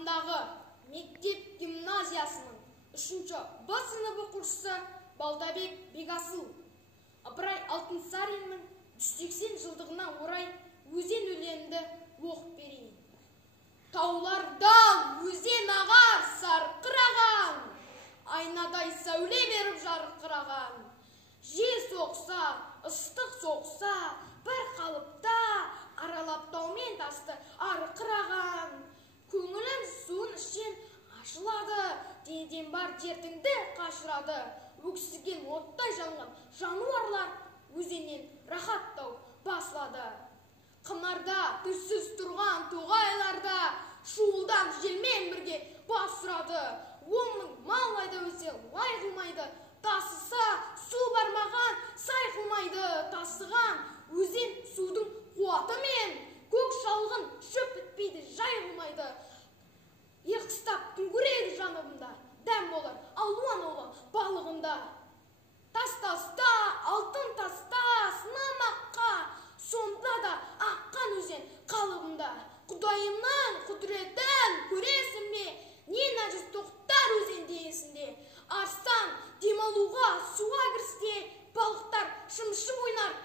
атындағы мектеп гимназиясының 3-ші Б сыныбы оқушысы Балдабек Бегасыл. Ыбырай Алтынсариннің 180 жылдығына орай өзен өлеңді оқып берейін. Таулардан өзен ағар сарқыраған, айнадай сәуле беріп жарқыраған. Жел соқса, ыстық соқса, бір қалыпта аралап таумен тасты арқыраған. Көңілім суын ішен ашылады, денеден бар дертіңді қашырады. Өксіген оттай жанған жануарлар өзеннен рахаттау басылады. Қымарда түссіз тұрған тоғайларда шуылдап желмен бірге бас ұрады. Оның мал айда өсе лай қылмайды, тасыса су бармаған сай қылмайды. Тасыған өзен судың қуатымен көк шалғын шөп бітпейді, жай қылмайды. Еқыстап күн көреді жанымда, дәм болар алуан олы балығында. Тас-таста, алтын таста, сынамаққа, сонда да аққан өзен қалыбында. Құдайымның құдіретін көресің бе, не нәжіс тоқтар өзенде есінде. Арыстан демалуға суға кірісте, балықтар шымшып ойнар